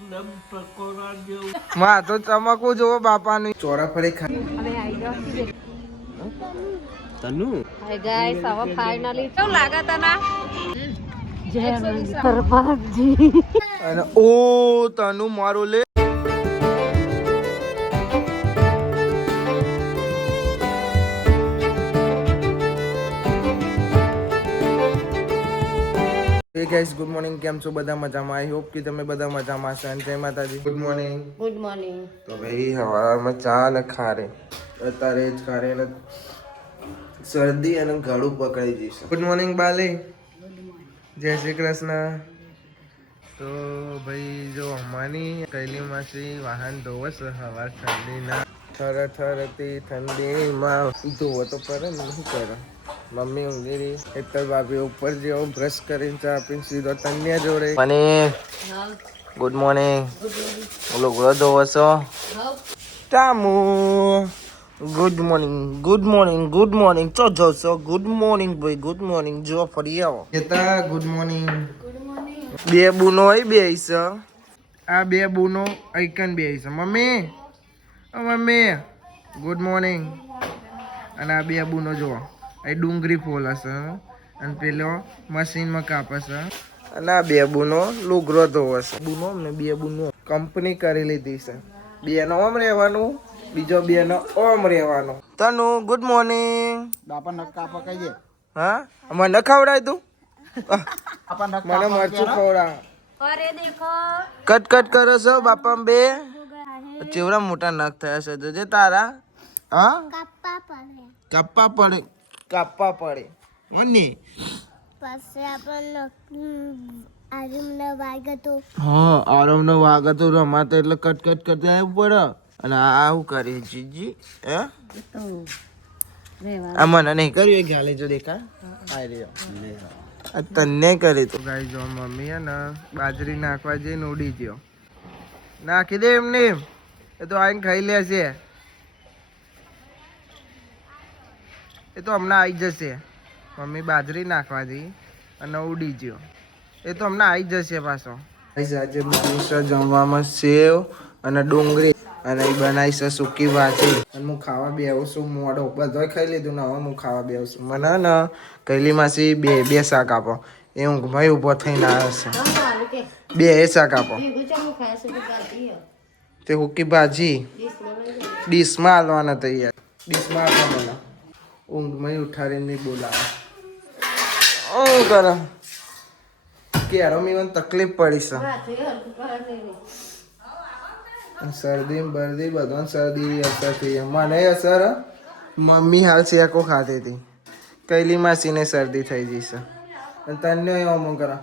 માં તો ચમકવું જોવો બાપાનું ચોરા ફરી ખા તનુ હાય ગાઈસ હવે ફાઇનલી કેવું લાગે તને જય સરપંચજી અને ઓ તનુ મારો લે Hey guys, good morning. કેમ છો બધા મજામાં? આઈ હોપ કે તમે બધા મજામાં છો. અને જય માતાજી. Good morning. Good morning. તો ભાઈ સવારમાં ચા ને ખારે અત્યારે જ ખારે ને શરદી અને ગળું પકડી જઈશ. ગુડ મોર્નિંગ બાલી. જય શ્રી કૃષ્ણ. તો ભાઈ જો અમારી કૈલી માસી વાહન ધોવે છે સવાર ઠંડીના થરથરતી ઠંડીમાં ધોવો તો પડે ને શું કરે મમ્મી ઊંઘી રહી એટલે ભાભી ઉપર જેવો બ્રશ કરીને ચા પીને સીધો તન્યા જોડે મને ગુડ મોર્નિંગ ઓલો ગોળો ધોવો છો ટામુ good morning good morning good morning ચો જો છો ગુડ મોર્નિંગ ભાઈ ગુડ મોર્નિંગ જો ફરી આવો કેતા ગુડ મોર્નિંગ બે બુનો હોય બે છે આ બે બુનો આઈકન બે છે મમ્મી મમ્મી ગુડ મોર્નિંગ અને આ બે બુનો જો એ ડુંગળી ફોલે છે અને પેલો મશીનમાં કાપે છે અને આ બે બુનો લુગરો ધોવે છે બુનો ને બે બુનો કંપની કરી લીધી છે બેનો ઓમ રહેવાનું બીજો બેનો ઓમ રહેવાનું તનુ ગુડ મોર્નિંગ બાપા નખ કાપા કઈ દે હા મને ન ખવડાય તું મને મરચું ખવડા અરે દેખો કટ કટ કરો છો બાપા બે ચેવડા મોટા નખ થયા છે જોજે તારા હા કાપવા પડે મની પછી આપણને આરામનો વાગે તો હા આરામનો વાગે તો રમાતો એટલે કટ કટ કરતા આવવું પડે અને આવું કરે જીજી હે આ મને નહીં કર્યું ગાલે જો દેખા આ રહ્યો આ તને કરી તો ગાઈ જો મમ્મી હે ને બાજરી નાખવા જઈને ઉડી ગયો નાખી દે એમને એ તો આઈને ખાઈ લેશે એ તો હમણાં આવી જશે મમ્મી બાજરી નાખવા જઈ અને ઉડી ગયો એ તો હમણાં આવી જશે પાછો આજે બનાવીશ જમવામાં સેવ અને ડુંગળી અને એ બનાવી છે સૂકી ભાજી અને હું ખાવા બેવું છું મોડો બધો ખાઈ લીધું ને હવે હું ખાવા બેવું છું મને ને કૈલી માસી બે શાક આપો એ ઊંઘમાં ઊભો થઈને આવ્યો છે બે શાક આપો તે સૂકી ભાજી ડીશમાં હાલવાના તૈયાર ડીશમાં આપો મને ઊંઘમાં ઉઠાડીને નહીં બોલાવે શું કરે કેરો મીવાની તકલીફ પડી છે શરદી બરદી બધા શરદી અસર થઈ મને અસર મમ્મી હાલ શેકો ખાતી હતી કૈલી માસીને શરદી થઈ જશે અને તને એમ કરા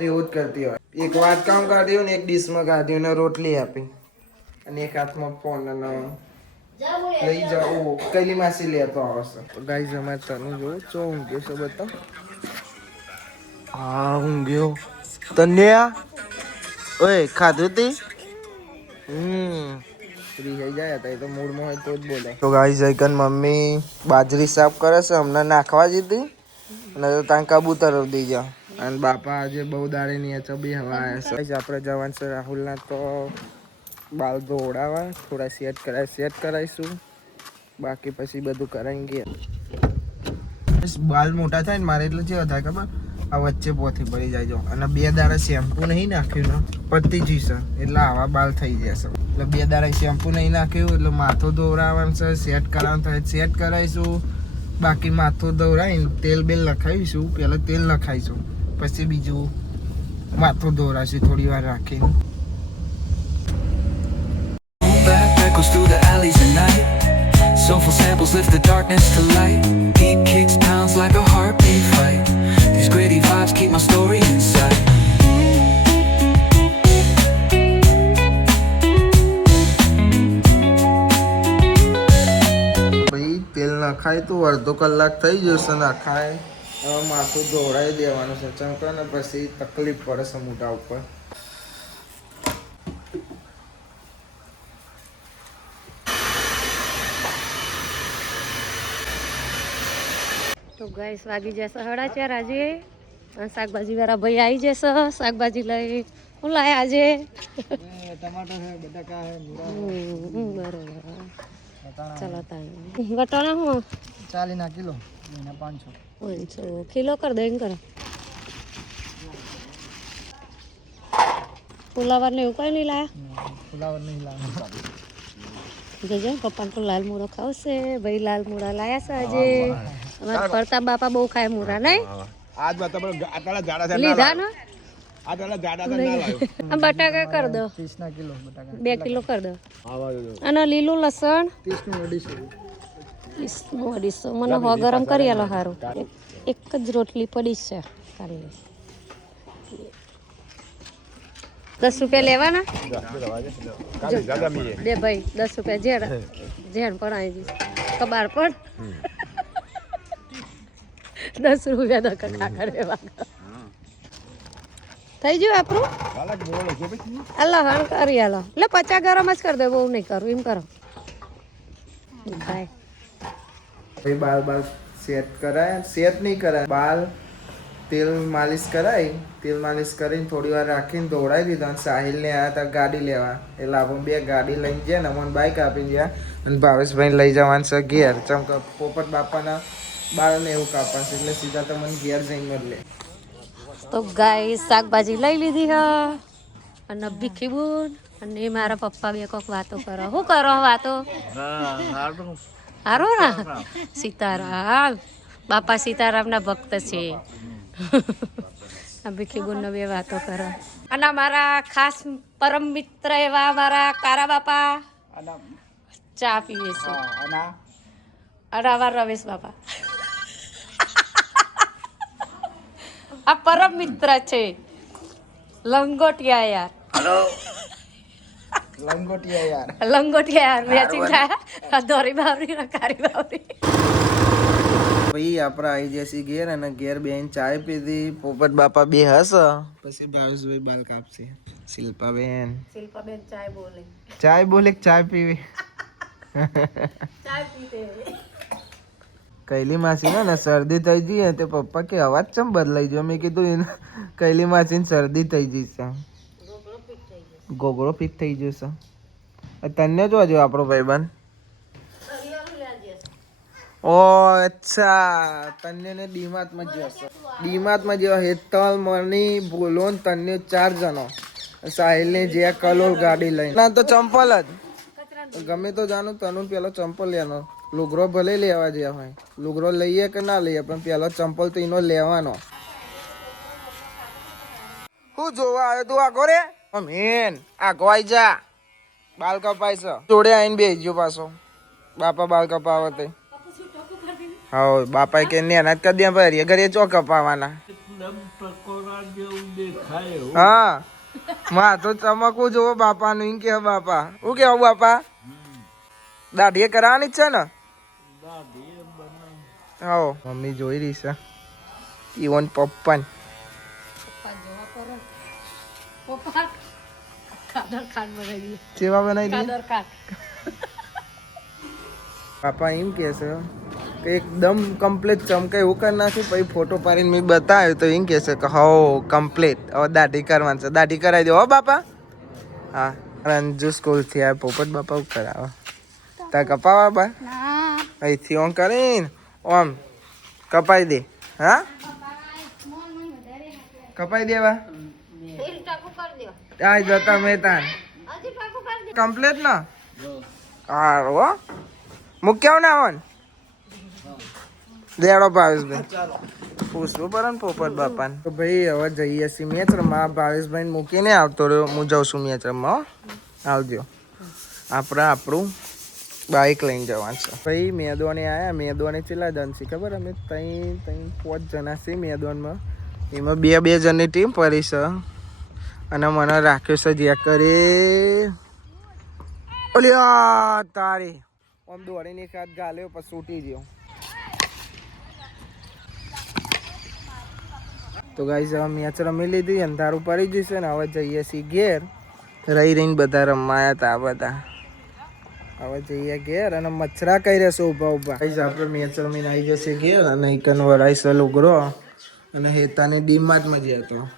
એવું જ કરતી હોય એક વાત કામ કાઢ્યું ને એક ડીશમાં કાઢ્યું ને રોટલી આપી અને એક હાથમાં ફોન અને લઈ જાઓ કૈલી માસી લેતો આવશે તો ગાઈઝ અમારે તને જોઉં ચો ઊંઘ્યો છે બતા હા ઊંઘ્યો તને ઓય ખાધું તી ફ્રી થઈ જાય હતા એ તો મૂડમાં હોય તો જ બોલે તો ગાઈઝ આઈકન મમ્મી બાજરી સાફ કરે છે હમણાં નાખવા જીધી અને તો ત્યાં કબૂતર દઈ જા અને બાપા આજે બહુ દાડે ની ચબી હવા આવ્યા છે આપણે જવાનું છે રાહુલના તો બાલ દોડાવા થોડા સેટ કરાવીશું બાકી પછી બધું કરાંગે બાલ મોટા થાય ને મારે એટલે કેવા થાય ખબર આ વચ્ચે પોથી પડી જાય જો અને બે દાડા શેમ્પુ નહીં નાખ્યું ને પતી જશે એટલે આવા બાલ થઈ જશે એટલે બે દાડા શેમ્પુ નહીં નાખ્યું એટલે માથું દોરાવાનું છે સેટ કરાવવાનું થાય સેટ કરાવીશું બાકી માથું દોરાઈને તેલ બેલ લખાવીશું પહેલાં તેલ લખાવીશું પછી બીજું માથું દોરાશે થોડી વાર રાખીને Echoes through the alleys at night. Soulful samples lift the darkness to light. Beat kicks pounds like a heartbeat fight. These gritty vibes keep my story inside. ભાઈ તેલ નખાય તો અડધો કલાક થઈ જશે નખાય હવે માથું દોડાવી દેવાનું છે ચમકા ને પછી તકલીફ પડે છે મોઢા ઉપર તો ગાઈસ વાગી જશે 4:30 આજે શાકભાજી વાળા ભાઈ આવી જશે શાકભાજી લઈ હું લાયા આજે ટમાટર છે, બટાકા છે, મૂળા બરોબર ચલો તાણ વટાણા હું 40 ના કિલો એના 500 કિલો કર દે એમ કરો ફુલાવર ને એવું કઈ નહીં લાયા ફુલાવર નહીં લાવવાનું જજો પપ્પા તો લાલ મૂળો ખાવશે ભાઈ લાલ મૂળા લાયા છે આજે અમારા ફરતા બાપા બહુ ખાય મૂળા નહીં આજ આટલા જાડા છે લીધા ને આટલા જાડા છે ના લાવ્યો આ બટાકા કર દો 30 ના કિલો બટાકા 2 કિલો કર દો અને લીલું લસણ 30 નું 250 મને હો ગરમ કરી આલો સારું એક જ રોટલી પડી છે કાલે 10 રૂપિયા લેવાના બે ભાઈ 10 રૂપિયા ઝેડ પણ આવી જઈશ કબાર પણ 10 રૂપિયા તો કાકા લેવા થઈ ગયું આપણું અલ્લાહ હણ કરી આલો એટલે 50 ગરમ જ કરી દે બહુ નહીં કરું એમ કરો ભાઈ બાલ સેટ કરાય સેટ નહીં કરાય બાલ તેલ માલિશ કરીને થોડી વાર રાખીને દોડાવી દીધા અને સાહિલને આવ્યા હતા ગાડી લેવા એટલે આપણે 2 ગાડી લઈને ગયા ને અમને બાઇક આપીને ગયા અને ભાવેશભાઈ લઈ જવાનું છે ઘેર ચમક પોપટ બાપાના બાળને એવું કાપવાનું છે એટલે સીધા તમને ઘેર જઈને મળે તો ગાય શાકભાજી લઈ લીધી હ અને ભીખી બુન અને મારા પપ્પા બે કોક વાતો કરો શું કરો વાતો હારો ને સીતારામ બાપા સીતારામના ભક્ત છે ભીખી બુન બે વાતો કરો અને અમારા ખાસ પરમ મિત્ર એવા અમારા કારા બાપા ચા પીવે છે અને અમારા રમેશ બાપા આ પરમ મિત્ર છે લંગોટિયા યાર લંગોટિયા મેચિંગ થાય દોરી બાવરી ને કારી બાવરી ભાઈ આપણે આવી જશે ઘેર અને ઘેર બેન ચાય પીધી પોપટ બાપા બે હસ પછી ભાવેશભાઈ બાલ કાપશે શિલ્પાબેન ચાય બોલે ચાય પીવી કૈલી માસી ને શરદી થઈ ગઈ તે પપ્પા કે અવાજ ચમ બદલાઈ ગયો મેં કીધું એને કૈલી માસી ને શરદી થઈ ગઈ છે ગોગળો પીક થઈ ગયો છે તને જોજો આપણો ભાઈબંધ ઓ અચ્છા તને ને ડીમાર્ટમાં જશે ડીમાર્ટમાં જેવા હેતલ મણી બોલો ને તને 4 જણો સાહિલને જે કલોલ ગાડી લઈને ના તો ચંપલ જ ગમે તો જાણું તને પેલો ચંપલ લેવાનો લુગરો ભલે લેવા જ્યાં હોય લુગરો લઈએ કે ના લઈએ પણ પેલો ચંપલ તો એનો લેવાનો હું જોવા આવ્યો તું આગો રે મેન આગો આઈ જા બાલ કપાય છે જોડે આવીને બેસજો પાછો બાપા બાલ કપાવે તે હા બાપા કે ને અનાજ કરી દે ભાઈ ઘરે ચો કપાવાના હા માં તો ચમકવું જોવો બાપાનું એમ કે બાપા હું કેવું બાપા દાઢીએ કરાવવાની જ છે ને હા મમ્મી જોઈ રહી છે ઈવન પપ્પા કેવા બનાવી દે પાપા એમ કે છે કે એકદમ કમ્પ્લીટ ચમકે એવું કરી નાખ્યું પછી ફોટો પાડીને મેં બતાવ્યો તો એમ કે છે કે હો કમ્પ્લીટ હવે દાઢી કરવાની છે દાઢી કરાવી દો હો બાપા હા રંજુ સ્કૂલથી આ પોપટ બાપા કરાવો તા કપાવા બા અહીંથી ઓમ કરીને ઓમ કપાઈ દે હા કપાઈ દેવા આ જતા મહેતાન કમ્પ્લીટ ના હારો મૂક્યા ના હોન દેડો ભાવેશભાઈ પૂછવું પડે ને પોપટ બાપાને તો ભાઈ હવે જઈએ છીએ મેચ રમવા ભાવેશભાઈને મૂકીને આવતો રહ્યો હું જાઉં છું મેચ રમવા આવજો આપણે આપણું બાઇક લઈને જવાનું છે ભાઈ મેદાને આવ્યા મેદાને કેટલા જણ છે ખબર અમે 3-5 જણા છીએ મેદાનમાં એમાં 2 જણની ટીમ પડી છે અને મને રાખ્યો છે જ્યાં કરી ઓલ્યા તારી આમ દોડીને એક હાથ ગાલ્યો પછી છૂટી ગયો તો ગાઈસ હવે મેચ રમી લીધી અંધારું પડી જશે ને હવે જઈએ છીએ ઘેર રહીને બધા રમાયા હતા બધા હવે જઈએ ઘેર અને મચ્છરા કઈ રહેશે ઉભા ઉભા ગાઈસ આપણે મેચ રમીને આવી જશે ઘેર અને એકન વરાઈશ લુગરો અને હેતાની ડીમાર્ટમાં જ્યાં હતો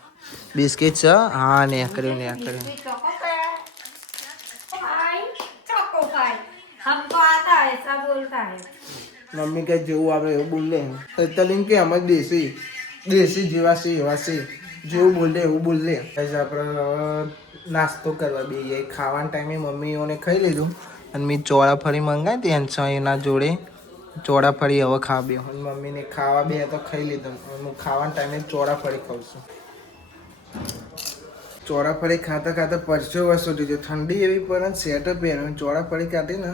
બિસ્કિટ છે હા ને કર્યું મમ્મી કે જેવું આપણે એવું બોલે તલીમ કે અમે દેશી જેવા છે એવા છે જેવું બોલે એવું બોલે આપણે નાસ્તો કરવા બેહીએ ખાવાના ટાઈમે મમ્મીઓને ખાઈ લીધું અને મેં ચોળાફળી મંગાવી હતી અને એના જોડે ચોળાફળી હવે ખાવા બે અને મમ્મીને ખાવા બે તો ખાઈ લીધું હું ખાવાના ટાઈમે ચોળાફળી ખાઉં છું ચોળાફળી ખાતા ખાતા પરસો વસો થઈ જાય ઠંડી એવી પડે સ્વેટર પહેર્યું ચોળાફળી ખાતી ને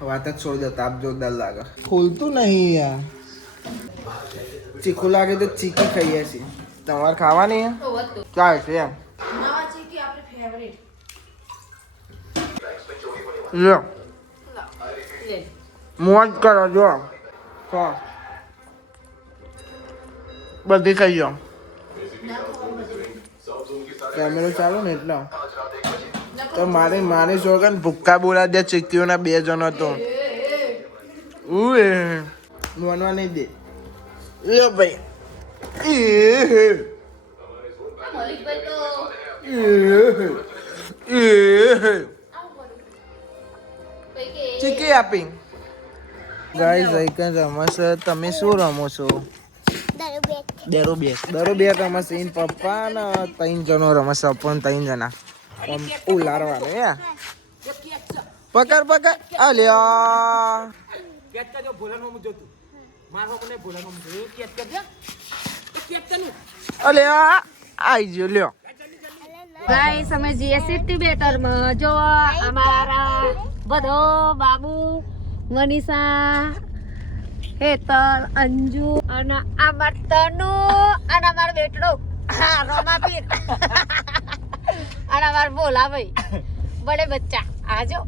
વાત જ છોડી દો તાપ જોરદાર લાગે ખોલતું નહીં યાર ચીખું લાગે તો ચીકી ખાઈએ છીએ તમારે ખાવાની ચાલ છે એમ લો મોજ કરો જો બધી ખાઈ જાઓ કેમેરો ચાલુ ને એટલો તો મારી સોગન ભૂક્કા બોલા દે ચીકીઓના 2 જણ હતો નોનવા નહીં દે લો ભાઈ ચીકી આપી ગાઈસ આઈકન રમસ તમે શું રમો છો દરો બે રમસ ઇન પપ્પા ને 3 જણો રમસ પણ 3 જણા ઉલારવાનું યા પકડ અલ્યા અલ્યા આઈ ગયો લ્યો ગાઈસ અમે જઈએ સિટી બેટરમાં જો અમારા બધો બાબુ મનીષા હેતલ અંજુ અને અમાર તનુ અને અમાર બેટડો રોમાપીર અને અમાર બોલા ભાઈ બડે બચ્ચા આજો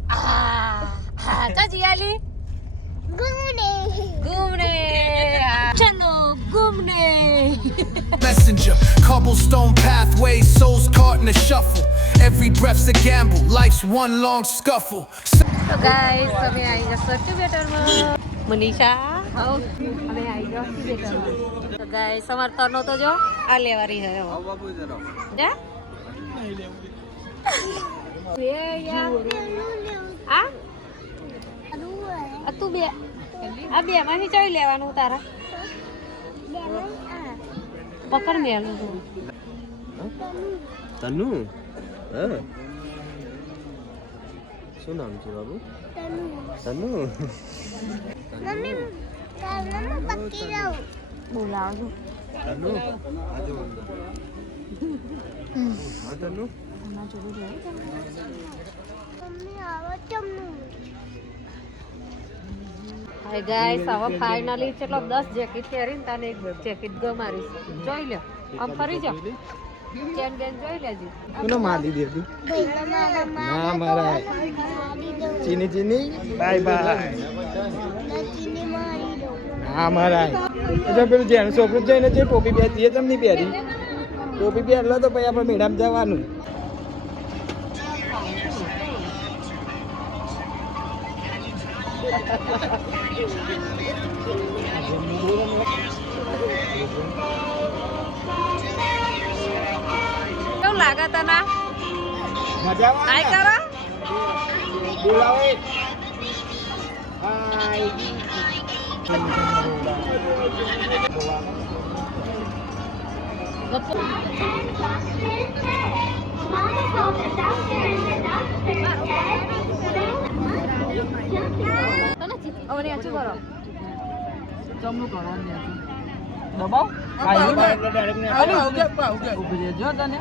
તો જીયાલી घूमने चलो घूमने Messenger, cobblestone pathways, souls caught in a shuffle. Every breath's a gamble, life's one long scuffle. तो गाइस અમે આવી ગયા સચ્ચુ બેટરમાં મનીષા આવો અમે આવી ગયા સચ્ચુ બેટરમાં તો ગાઈસ અમાર તનો તો જો આ લેવારી હે આવો બાબુ જરા જા એ યા આ તું બે આ બે માંથી ચાઈ લેવાનું તારા પકડ મેલું તનુ હા શું નામ છે બાબુ તનુ બોલાવજો તનુ તનુ હાય ગાઈસ હવે ફાઇનલી ચલો 10 જેકેટ પહેરીને તને એક જેકેટ ગમારીશ જોઈ લે આમ ફરી જા કેન કેન જોઈ લેજી કોનો મારી દેતી ના મારા ચીની બાય બાય ના મારા એટલે પેલું જેનું છોકરું જઈને જે ટોપી પહેરતી એ તમને પહેરી ટોપી પહેરલો તો પછી આપણે મેળામાં જવાનું કેવું લાગે તને મજા હાય આવે કરો બોલાવે હાય હવે આચું કરો ચમનું કરવાનું દબાવ ડાયરેક્ટ ને ઉભી રહેજો તને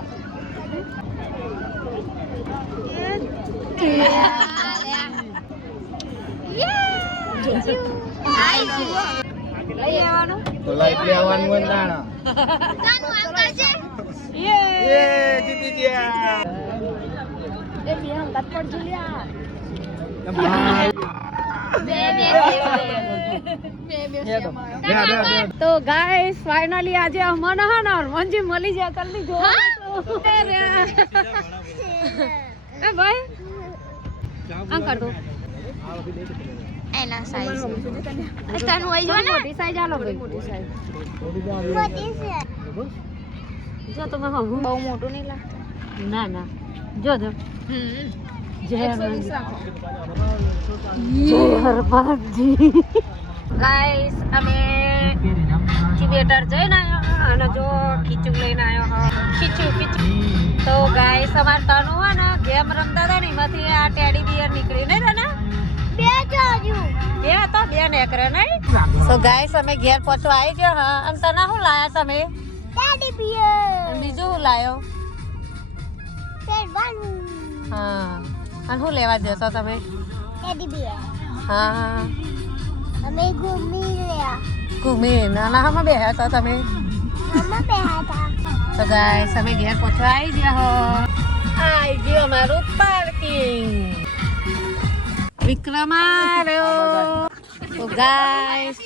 લઈ આવવાનું તો લાઈટ લેવાનું હોય દાણા જીતી ગયા એ બે હંગાત પડજો લ્યા તો ગાઈસ ફાઇનલી આજે અમને હે ને મંજી મળી જાય કલ્લી જો એ ભાઈ આમ કર દો એના સાઈઝ તનું આઈ જો ને મોટી સાઈઝ આલો ભાઈ મોટી સાઈઝ મોટી છે બોલ જો તમે હું બહુ મોટું નહીં લાગતું. ના ના જો જો જય હરપાજી ગાઈસ અમે થિયેટર જઈને આવ્યા અને જો ખીચું લઈને આવ્યો ખીચું તો ગાઈસ અમાર તનુ હે ને ગેમ રમતા હતા ને એમાંથી આ ટેડી બિયર નીકળ્યું નહીં તને બે તો બે નેકરે નહીં તો ગાઈસ અમે ઘેર પહોંચવા આવી ગયો હા અને તને શું લાયા તમે ટેડી બિયર. બીજું શું લાયો પહેરવાનું. હા અને શું લેવા જશો તમે ટેડી બિયર. હા અમે ઘૂમી રહ્યા. ઘૂમી નાના હામાં બેહ્યા હતા તમે મમ્મા બેહા હતા. તો ગાઈસ અમે ઘેર પહોંચવા આવી ગયા હો આવી ગયો અમારું પાર્કિંગ વિક્રમ આવ્યો તો ગાઈસ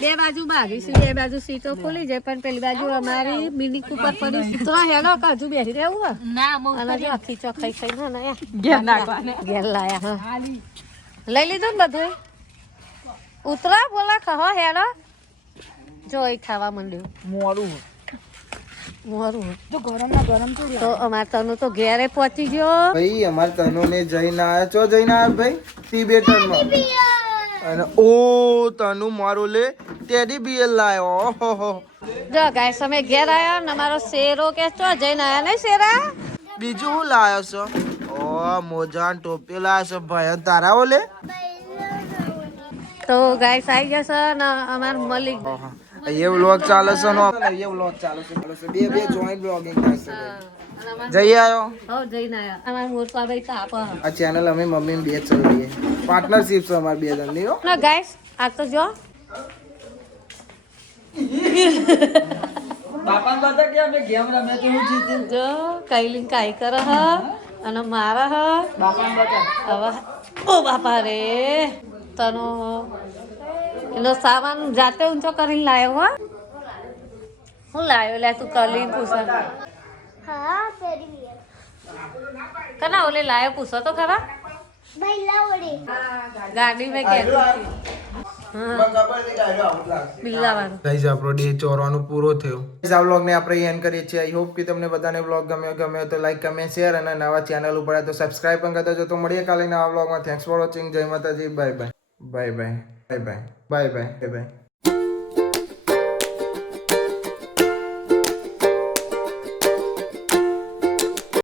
બે બાજુ ભાગી છે બે બાજુ સીટો ખુલી જાય પણ પેલી બાજુ અમારી મિની કુપર પડી તો હેલો કાજુ બેસી રહેવું હે ના અને જો આખી ચોખાઈ ખાઈ ને ઘેર લાયા હા લઈ લીધું ને બધું ઉતરા બોલા કહો હેલો જો એ ખાવા માંડ્યું મોરું મોરું તો ગરમ ના ગરમ તો તો અમાર તનુ તો ઘેરે પહોંચી ગયો ભાઈ અમાર તનુને જઈને આવ્યા છો જઈને આવ્યા ભાઈ તિબેટનમાં અને ઓ તનુ મારો લે ટેડી બિયર લાયો ઓહો જો ગાઈસ અમે ઘેર આયા ને અમારો શેરો કે ચો જઈને આયા નહીં શેરા બીજું હું લાયો છો ઓ મોજાન ટોપી લાયો છો ભાઈ તારા ઓલે તો ગાઈસ આવી જશે ને અમાર મલિક એ વ્લોગ ચાલે છે નો એ વ્લોગ ચાલે છે બે જોઈન્ટ બ્લોગિંગ કરશે જઈ આવ્યો હો જઈને આયા અમાર મોરપા ભાઈ કાપ આ ચેનલ અમે મમ્મી બે ચલાવીએ પાર્ટનરશિપ છે અમાર બે જણની હો ના ગાઈસ આ તો જો બાપા બધા કે અમે ગેમ રમે તો હું જીતી જો કઈલિંગ કાઈ કરે હ અને મારા હ બાપા બધા હવે ઓ બાપા રે તનો એનો સામાન જાતે ઊંચો કરીને લાયો હો હું લાયો લે તું કલી પૂછા હા ટેડી બિયર. કના ઓલે લાયો પૂછો તો ખરા બૈલા વડે. ગાડી મેં કહેતી બિલ્લાવાનું ગાઈઝ આપણો ડે ચોરવાનું પૂરો થયો આ વ્લોગને આપણે એન્ડ કરીએ છીએ આઈ હોપ કે તમને બધાને વ્લોગ ગમ્યો તો લાઈક કમેન્ટ શેર અને નવા ચેનલ ઉપર તો સબસ્ક્રાઇબ પણ કરતા જો તો મળીએ કાલે નવા વ્લોગમાં થેન્ક્સ ફોર વોચિંગ જય માતાજી bye bye bye bye bye bye bye bye bye